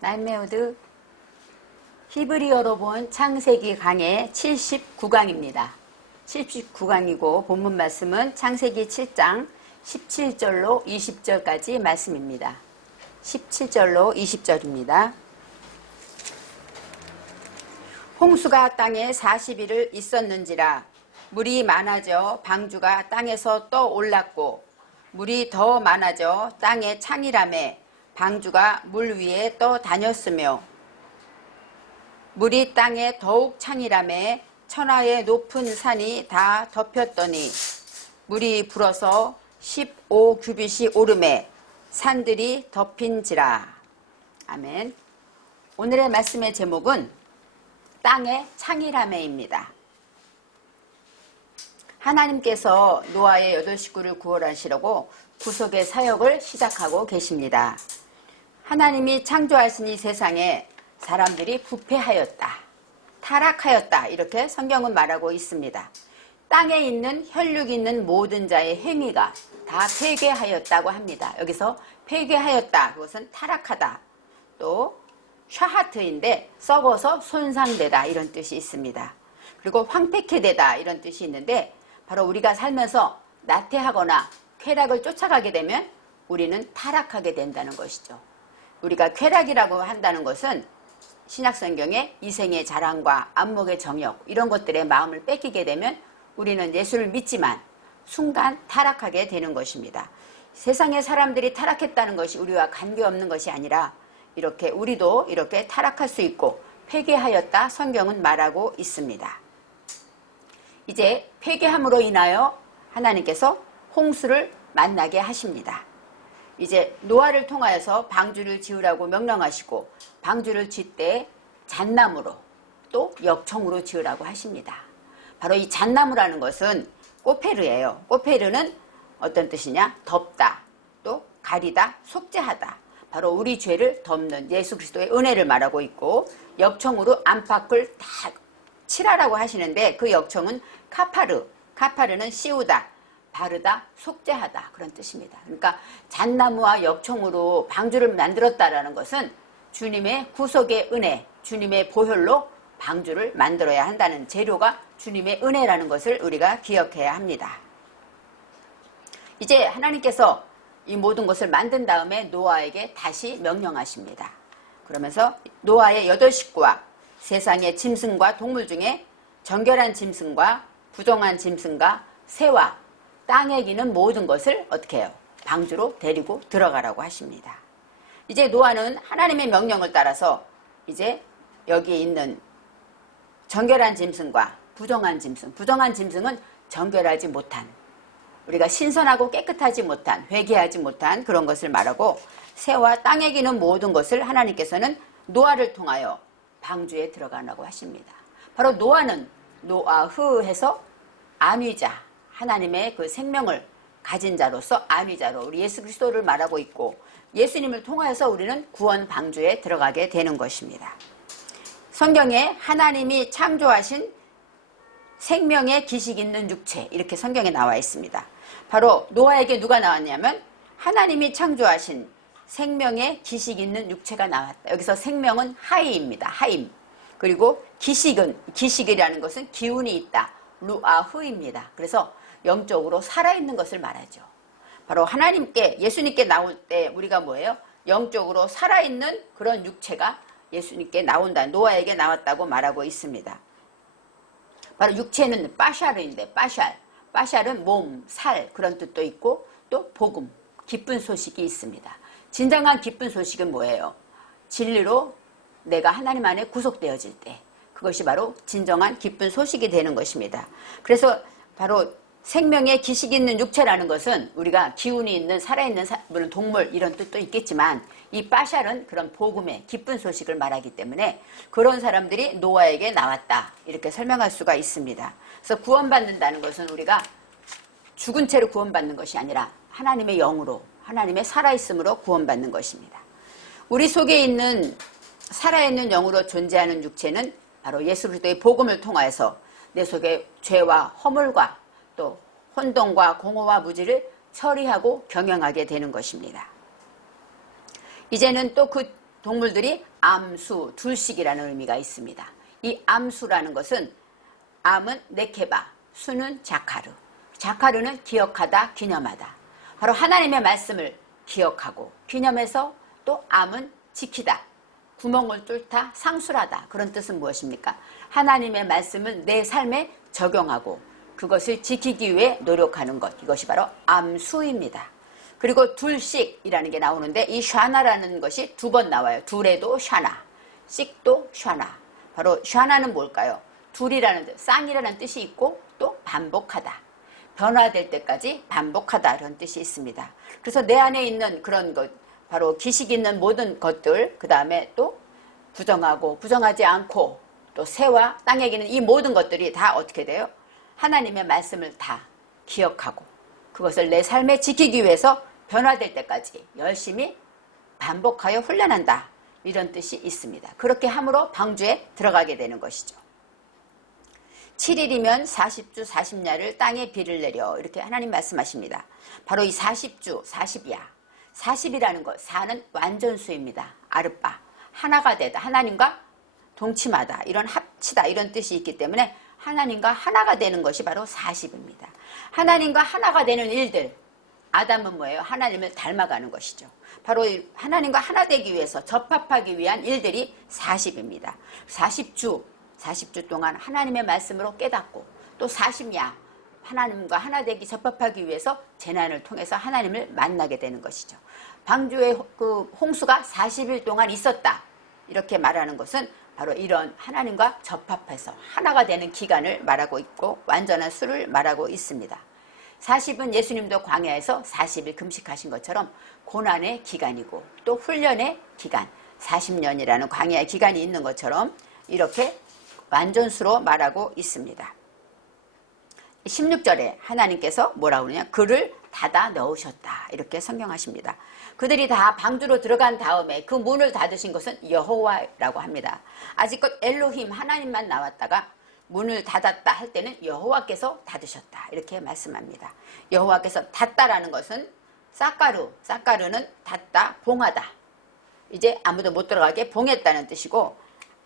날메우드 히브리어로 본 창세기 강의 79강입니다. 79강이고 본문 말씀은 창세기 7장 17절로 20절까지 말씀입니다. 17절로 20절입니다. 홍수가 땅에 40일을 있었는지라 물이 많아져 방주가 땅에서 떠올랐고 물이 더 많아져 땅의 창이라매 방주가 물 위에 떠다녔으며 물이 땅에 더욱 창이라매 천하의 높은 산이 다 덮였더니 물이 불어서 15규빗이 오르매 산들이 덮인지라. 아멘. 오늘의 말씀의 제목은 땅의 창이라매입니다. 하나님께서 노아의 8 식구를 구원하시려고 구속의 사역을 시작하고 계십니다. 하나님이 창조하신 이 세상에 사람들이 부패하였다, 타락하였다, 이렇게 성경은 말하고 있습니다. 땅에 있는 혈육 있는 모든 자의 행위가 다 폐괴하였다고 합니다. 여기서 폐괴하였다, 그것은 타락하다, 또 샤하트인데 썩어서 손상되다, 이런 뜻이 있습니다. 그리고 황폐케되다, 이런 뜻이 있는데 바로 우리가 살면서 나태하거나 쾌락을 쫓아가게 되면 우리는 타락하게 된다는 것이죠. 우리가 쾌락이라고 한다는 것은 신약성경에 이생의 자랑과 안목의 정욕, 이런 것들에 마음을 뺏기게 되면 우리는 예수를 믿지만 순간 타락하게 되는 것입니다. 세상의 사람들이 타락했다는 것이 우리와 관계없는 것이 아니라 이렇게 우리도 이렇게 타락할 수 있고 폐괴하였다, 성경은 말하고 있습니다. 이제 폐괴함으로 인하여 하나님께서 홍수를 만나게 하십니다. 이제 노아를 통하여서 방주를 지으라고 명령하시고 방주를 짓때 잣나무로 또 역청으로 지으라고 하십니다. 바로 이 잣나무라는 것은 꼬페르예요. 꼬페르는 어떤 뜻이냐? 덮다, 또 가리다, 속죄하다. 바로 우리 죄를 덮는 예수 그리스도의 은혜를 말하고 있고, 역청으로 안팎을 다 칠하라고 하시는데 그 역청은 카파르, 카파르는 씌우다, 바르다, 속죄하다, 그런 뜻입니다. 그러니까 잣나무와 역청으로 방주를 만들었다라는 것은 주님의 구속의 은혜, 주님의 보혈로 방주를 만들어야 한다는, 재료가 주님의 은혜라는 것을 우리가 기억해야 합니다. 이제 하나님께서 이 모든 것을 만든 다음에 노아에게 다시 명령하십니다. 그러면서 노아의 8 식구와 세상의 짐승과 동물 중에 정결한 짐승과 부정한 짐승과 새와 땅에 기는 모든 것을 어떻게 해요? 방주로 데리고 들어가라고 하십니다. 이제 노아는 하나님의 명령을 따라서 이제 여기에 있는 정결한 짐승과 부정한 짐승, 부정한 짐승은 정결하지 못한, 우리가 신선하고 깨끗하지 못한, 회개하지 못한 그런 것을 말하고, 새와 땅에 기는 모든 것을 하나님께서는 노아를 통하여 방주에 들어가라고 하십니다. 바로 노아는 노아흐 해서 안위자, 하나님의 그 생명을 가진 자로서 안위자로 우리 예수 그리스도를 말하고 있고, 예수님을 통하여서 우리는 구원 방주에 들어가게 되는 것입니다. 성경에 하나님이 창조하신 생명의 기식 있는 육체, 이렇게 성경에 나와 있습니다. 바로 노아에게 누가 나왔냐면 하나님이 창조하신 생명의 기식 있는 육체가 나왔다. 여기서 생명은 하이입니다. 하임. 그리고 기식이라는 것은 기운이 있다, 루아흐입니다. 그래서 영적으로 살아있는 것을 말하죠. 바로 하나님께, 예수님께 나올 때 우리가 뭐예요? 영적으로 살아있는 그런 육체가 예수님께 나온다, 노아에게 나왔다고 말하고 있습니다. 바로 육체는 빠샤르인데, 빠샬은 몸, 살, 그런 뜻도 있고, 또 복음, 기쁜 소식이 있습니다. 진정한 기쁜 소식은 뭐예요? 진리로 내가 하나님 안에 구속되어질 때, 그것이 바로 진정한 기쁜 소식이 되는 것입니다. 그래서 바로 생명의 기식 있는 육체라는 것은 우리가 기운이 있는 살아있는 물론 동물, 이런 뜻도 있겠지만 이 빠샬은 그런 복음의 기쁜 소식을 말하기 때문에 그런 사람들이 노아에게 나왔다, 이렇게 설명할 수가 있습니다. 그래서 구원받는다는 것은 우리가 죽은 채로 구원받는 것이 아니라 하나님의 영으로, 하나님의 살아있음으로 구원받는 것입니다. 우리 속에 있는 살아있는 영으로 존재하는 육체는 바로 예수 그리스도의 복음을 통하여서 내 속에 죄와 허물과 또 혼동과 공허와 무지를 처리하고 경영하게 되는 것입니다. 이제는 또 그 동물들이 암수, 둘씩이라는 의미가 있습니다. 이 암수라는 것은 암은 네케바, 수는 자카르. 자카르는 기억하다, 기념하다. 바로 하나님의 말씀을 기억하고 기념해서 또 암은 지키다, 구멍을 뚫다, 상술하다. 그런 뜻은 무엇입니까? 하나님의 말씀을 내 삶에 적용하고 그것을 지키기 위해 노력하는 것. 이것이 바로 암수입니다. 그리고 둘씩이라는 게 나오는데 이 샤나라는 것이 2번 나와요. 둘에도 샤나, 씩도 샤나. 바로 샤나는 뭘까요? 둘이라는 뜻, 쌍이라는 뜻이 있고 또 반복하다. 변화될 때까지 반복하다 이런 뜻이 있습니다. 그래서 내 안에 있는 그런 것, 바로 기식 있는 모든 것들, 그 다음에 또 부정하고 부정하지 않고 또 새와 땅에 기는 이 모든 것들이 다 어떻게 돼요? 하나님의 말씀을 다 기억하고 그것을 내 삶에 지키기 위해서 변화될 때까지 열심히 반복하여 훈련한다. 이런 뜻이 있습니다. 그렇게 함으로 방주에 들어가게 되는 것이죠. 7일이면 40주 40야를 땅에 비를 내려 이렇게 하나님 말씀하십니다. 바로 이 40주 40야, 40이라는 것, 4는 완전수입니다. 아르빠, 하나가 되다, 하나님과 동침하다, 이런 합치다 이런 뜻이 있기 때문에 하나님과 하나가 되는 것이 바로 40입니다. 하나님과 하나가 되는 일들, 아담은 뭐예요? 하나님을 닮아가는 것이죠. 바로 하나님과 하나 되기 위해서 접합하기 위한 일들이 40입니다. 40주 동안 하나님의 말씀으로 깨닫고 또 40야, 하나님과 하나 되기 접합하기 위해서 재난을 통해서 하나님을 만나게 되는 것이죠. 방주의 그 홍수가 40일 동안 있었다. 이렇게 말하는 것은 바로 이런 하나님과 접합해서 하나가 되는 기간을 말하고 있고 완전한 수를 말하고 있습니다. 40은 예수님도 광야에서 40일 금식하신 것처럼 고난의 기간이고 또 훈련의 기간, 40년이라는 광야의 기간이 있는 것처럼 이렇게 완전수로 말하고 있습니다. 16절에 하나님께서 뭐라고 그러냐? 그를 닫아 넣으셨다. 이렇게 성경하십니다. 그들이 다 방주로 들어간 다음에 그 문을 닫으신 것은 여호와라고 합니다. 아직껏 엘로힘 하나님만 나왔다가 문을 닫았다 할 때는 여호와께서 닫으셨다. 이렇게 말씀합니다. 여호와께서 닫다라는 것은 사까르는 닫다, 봉하다. 이제 아무도 못 들어가게 봉했다는 뜻이고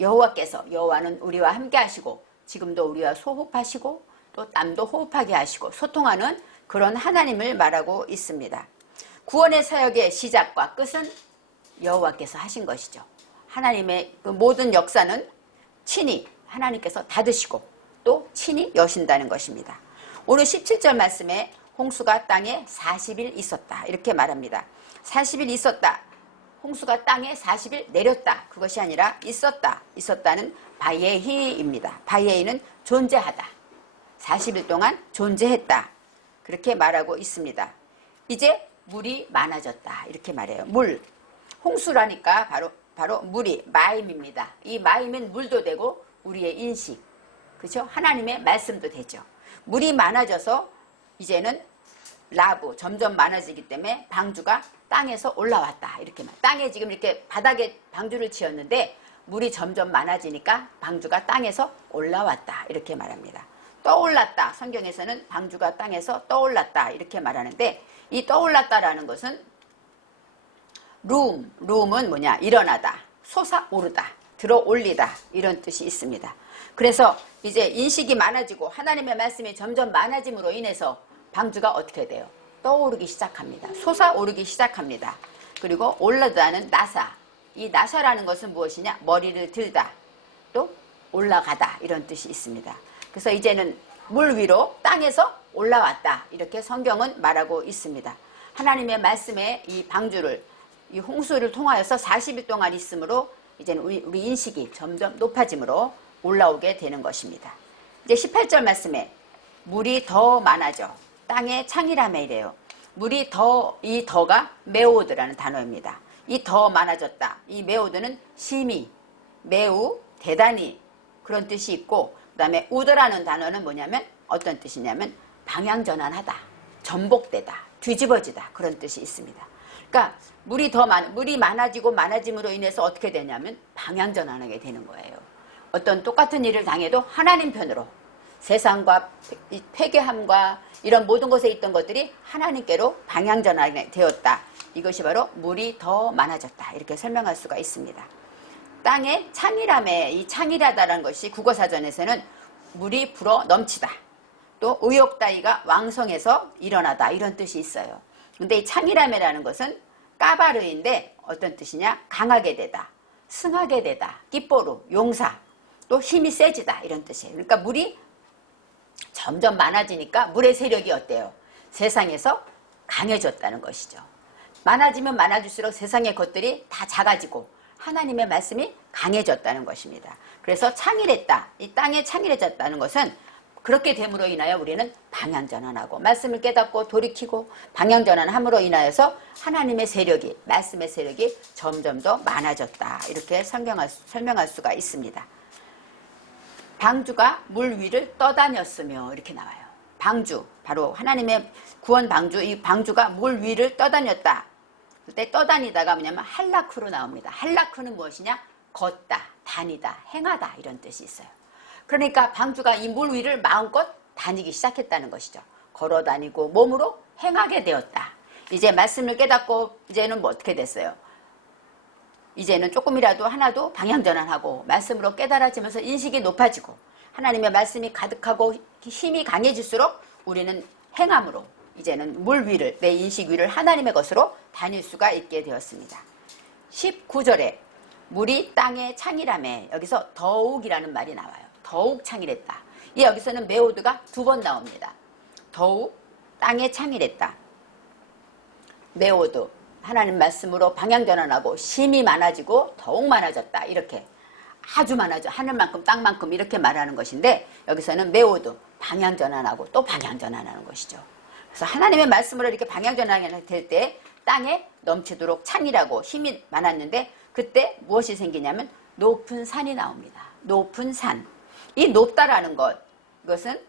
여호와께서, 여호와는 우리와 함께 하시고 지금도 우리와 소호흡하시고 또 땀도 호흡하게 하시고 소통하는 그런 하나님을 말하고 있습니다. 구원의 사역의 시작과 끝은 여호와께서 하신 것이죠. 하나님의 그 모든 역사는 친히 하나님께서 닫으시고 또 친히 여신다는 것입니다. 오늘 17절 말씀에 홍수가 땅에 40일 있었다. 이렇게 말합니다. 40일 있었다. 홍수가 땅에 40일 내렸다. 그것이 아니라 있었다. 있었다는 바예히입니다. 바예히는 존재하다. 40일 동안 존재했다. 그렇게 말하고 있습니다. 이제 물이 많아졌다. 이렇게 말해요. 물. 홍수라니까 바로 물이 마임입니다. 이 마임은 물도 되고 우리의 인식, 그렇죠? 하나님의 말씀도 되죠. 물이 많아져서 이제는 라브, 점점 많아지기 때문에 방주가 땅에서 올라왔다. 이렇게 말. 땅에 지금 이렇게 바닥에 방주를 지었는데 물이 점점 많아지니까 방주가 땅에서 올라왔다. 이렇게 말합니다. 떠올랐다. 성경에서는 방주가 땅에서 떠올랐다. 이렇게 말하는데 이 떠올랐다라는 것은 룸은 뭐냐? 일어나다, 솟아오르다, 들어올리다 이런 뜻이 있습니다. 그래서 이제 인식이 많아지고 하나님의 말씀이 점점 많아짐으로 인해서 방주가 어떻게 돼요? 떠오르기 시작합니다. 솟아오르기 시작합니다. 그리고 올라다는 나사. 이 나사라는 것은 무엇이냐? 머리를 들다, 또 올라가다 이런 뜻이 있습니다. 그래서 이제는 물 위로 땅에서 올라왔다. 이렇게 성경은 말하고 있습니다. 하나님의 말씀에 이 방주를, 이 홍수를 통하여서 40일 동안 있으므로 이제는 우리 인식이 점점 높아짐으로 올라오게 되는 것입니다. 이제 18절 말씀에 물이 더 많아져 땅의 창이라며 이래요. 물이 더, 이 더가 메오드라는 단어입니다. 이 더 많아졌다. 이 메오드는 심히, 매우, 대단히 그런 뜻이 있고 그 다음에 우드라는 단어는 뭐냐면 어떤 뜻이냐면 방향전환하다, 전복되다, 뒤집어지다 그런 뜻이 있습니다. 그러니까 물이 많아지고 많아짐으로 인해서 어떻게 되냐면 방향전환하게 되는 거예요. 어떤 똑같은 일을 당해도 하나님 편으로 세상과 폐괴함과 이런 모든 것에 있던 것들이 하나님께로 방향전환이 되었다. 이것이 바로 물이 더 많아졌다. 이렇게 설명할 수가 있습니다. 땅에 창이라매, 이 창이라다라는 것이 국어사전에서는 물이 불어 넘치다. 또 의욕 따위가 왕성해서 일어나다. 이런 뜻이 있어요. 근데 이 창이라매라는 것은 까바르인데 어떤 뜻이냐? 강하게 되다, 승하게 되다, 깃보루, 용사, 또 힘이 세지다. 이런 뜻이에요. 그러니까 물이 점점 많아지니까 물의 세력이 어때요? 세상에서 강해졌다는 것이죠. 많아지면 많아질수록 세상의 것들이 다 작아지고 하나님의 말씀이 강해졌다는 것입니다. 그래서 창일했다. 이 땅에 창일해졌다는 것은 그렇게 됨으로 인하여 우리는 방향전환하고 말씀을 깨닫고 돌이키고 방향전환함으로 인하여서 하나님의 세력이, 말씀의 세력이 점점 더 많아졌다. 이렇게 설명할 수가 있습니다. 방주가 물 위를 떠다녔으며 이렇게 나와요. 방주, 바로 하나님의 구원 방주, 이 방주가 물 위를 떠다녔다. 그때 떠다니다가 뭐냐면 할라크로 나옵니다. 할라크는 무엇이냐? 걷다, 다니다, 행하다 이런 뜻이 있어요. 그러니까 방주가 이 물 위를 마음껏 다니기 시작했다는 것이죠. 걸어 다니고 몸으로 행하게 되었다. 이제 말씀을 깨닫고 이제는 뭐 어떻게 됐어요? 이제는 조금이라도 하나도 방향전환하고 말씀으로 깨달아지면서 인식이 높아지고 하나님의 말씀이 가득하고 힘이 강해질수록 우리는 행함으로 이제는 물 위를, 내 인식 위를 하나님의 것으로 다닐 수가 있게 되었습니다. 19절에 물이 땅에 창이라매, 여기서 더욱이라는 말이 나와요. 더욱 창일했다. 이 여기서는 메오드가 2번 나옵니다. 더욱 땅에 창일했다. 메오드, 하나님 말씀으로 방향전환하고 힘이 많아지고 더욱 많아졌다. 이렇게 아주 많아져. 하늘만큼 땅만큼 이렇게 말하는 것인데 여기서는 메오드, 방향전환하고 또 방향전환하는 것이죠. 그래서 하나님의 말씀으로 이렇게 방향전환이 될 때 땅에 넘치도록 창이라고 힘이 많았는데 그때 무엇이 생기냐면 높은 산이 나옵니다. 높은 산. 이 높다라는 것, 이것은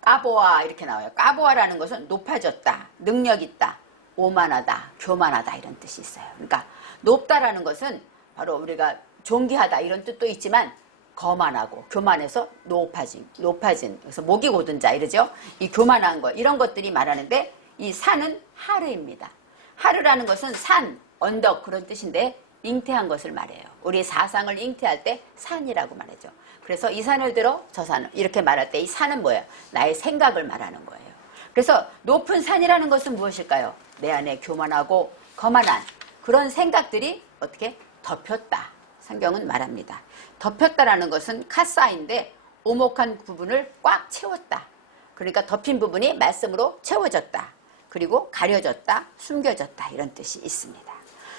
까보아 이렇게 나와요. 까보아라는 것은 높아졌다, 능력 있다, 오만하다, 교만하다 이런 뜻이 있어요. 그러니까 높다라는 것은 바로 우리가 존귀하다 이런 뜻도 있지만 거만하고 교만해서 높아진 그래서 목이 고든 자 이러죠. 이 교만한 것 이런 것들이 말하는데 이 산은 하르입니다. 하르라는 것은 산, 언덕 그런 뜻인데 잉태한 것을 말해요. 우리 사상을 잉태할 때 산이라고 말하죠. 그래서 이 산을 들어 저 산을 이렇게 말할 때 이 산은 뭐예요? 나의 생각을 말하는 거예요. 그래서 높은 산이라는 것은 무엇일까요? 내 안에 교만하고 거만한 그런 생각들이 어떻게 덮였다. 성경은 말합니다. 덮였다라는 것은 카사인데 오목한 부분을 꽉 채웠다. 그러니까 덮인 부분이 말씀으로 채워졌다. 그리고 가려졌다, 숨겨졌다 이런 뜻이 있습니다.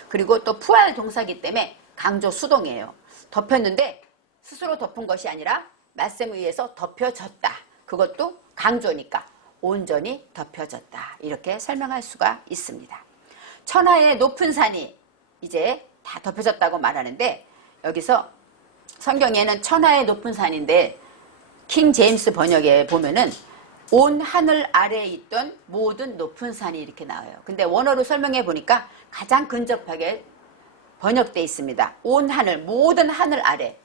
그리고 또 푸알 동사기 때문에 강조 수동이에요. 덮였는데 스스로 덮은 것이 아니라 말씀에 의해서 덮여졌다. 그것도 강조니까 온전히 덮여졌다. 이렇게 설명할 수가 있습니다. 천하의 높은 산이 이제 다 덮여졌다고 말하는데 여기서 성경에는 천하의 높은 산인데 킹 제임스 번역에 보면은 온 하늘 아래에 있던 모든 높은 산이 이렇게 나와요. 근데 원어로 설명해 보니까 가장 근접하게 번역되어 있습니다. 온 하늘, 모든 하늘 아래.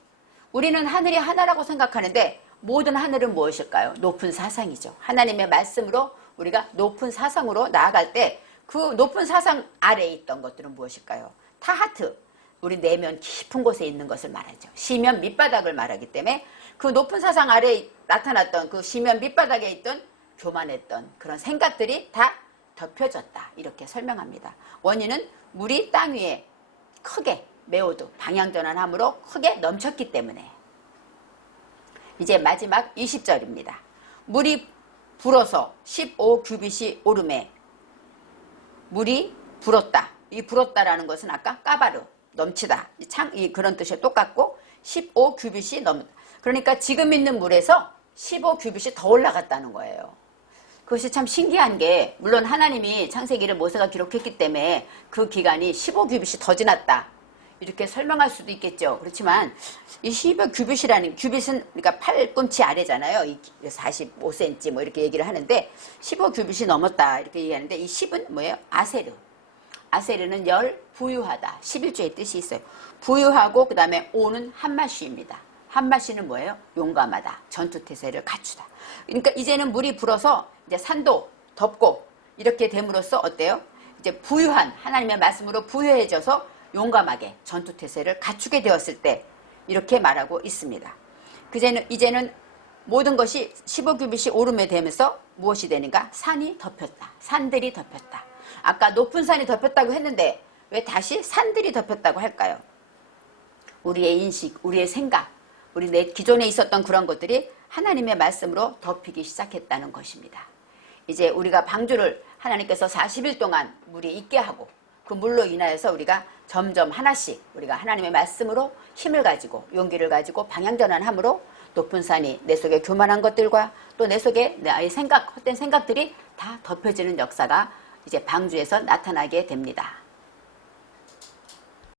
우리는 하늘이 하나라고 생각하는데 모든 하늘은 무엇일까요? 높은 사상이죠. 하나님의 말씀으로 우리가 높은 사상으로 나아갈 때 그 높은 사상 아래에 있던 것들은 무엇일까요? 타하트, 우리 내면 깊은 곳에 있는 것을 말하죠. 시면 밑바닥을 말하기 때문에 그 높은 사상 아래에 나타났던 그 시면 밑바닥에 있던 교만했던 그런 생각들이 다 덮여졌다. 이렇게 설명합니다. 원인은 물이 땅 위에 크게 메오드 방향전환함으로 크게 넘쳤기 때문에. 이제 마지막 20절입니다. 물이 불어서 15규빗이 오름에 물이 불었다. 이 불었다라는 것은 아까 까바르 넘치다. 그런 뜻이 똑같고 15규빗이 넘다. 그러니까 지금 있는 물에서 15규빗이 더 올라갔다는 거예요. 그것이 참 신기한 게 물론 하나님이 창세기를 모세가 기록했기 때문에 그 기간이 15규빗이 더 지났다. 이렇게 설명할 수도 있겠죠. 그렇지만 이 15규빗이라는 규빗은 그러니까 팔꿈치 아래잖아요. 45cm 뭐 이렇게 얘기를 하는데 15규빗이 넘었다 이렇게 얘기하는데 이 10은 뭐예요? 아세르. 아세르는 열, 부유하다. 11조의 뜻이 있어요. 부유하고 그 다음에 오는 한마쉬입니다. 한마쉬는 뭐예요? 용감하다. 전투태세를 갖추다. 그러니까 이제는 물이 불어서 이제 산도 덮고 이렇게 됨으로써 어때요? 이제 부유한 하나님의 말씀으로 부유해져서 용감하게 전투태세를 갖추게 되었을 때 이렇게 말하고 있습니다. 이제는 모든 것이 15규빗이 오름에 되면서 무엇이 되는가? 산이 덮였다. 산들이 덮였다. 아까 높은 산이 덮였다고 했는데 왜 다시 산들이 덮였다고 할까요? 우리의 인식, 우리의 생각, 우리 내 기존에 있었던 그런 것들이 하나님의 말씀으로 덮이기 시작했다는 것입니다. 이제 우리가 방주를 하나님께서 40일 동안 물이 있게 하고 그 물로 인하여서 우리가 점점 하나씩 우리가 하나님의 말씀으로 힘을 가지고 용기를 가지고 방향전환함으로 높은 산이 내 속에 교만한 것들과 또 내 속에 나의 헛된 생각들이 다 덮여지는 역사가 이제 방주에서 나타나게 됩니다.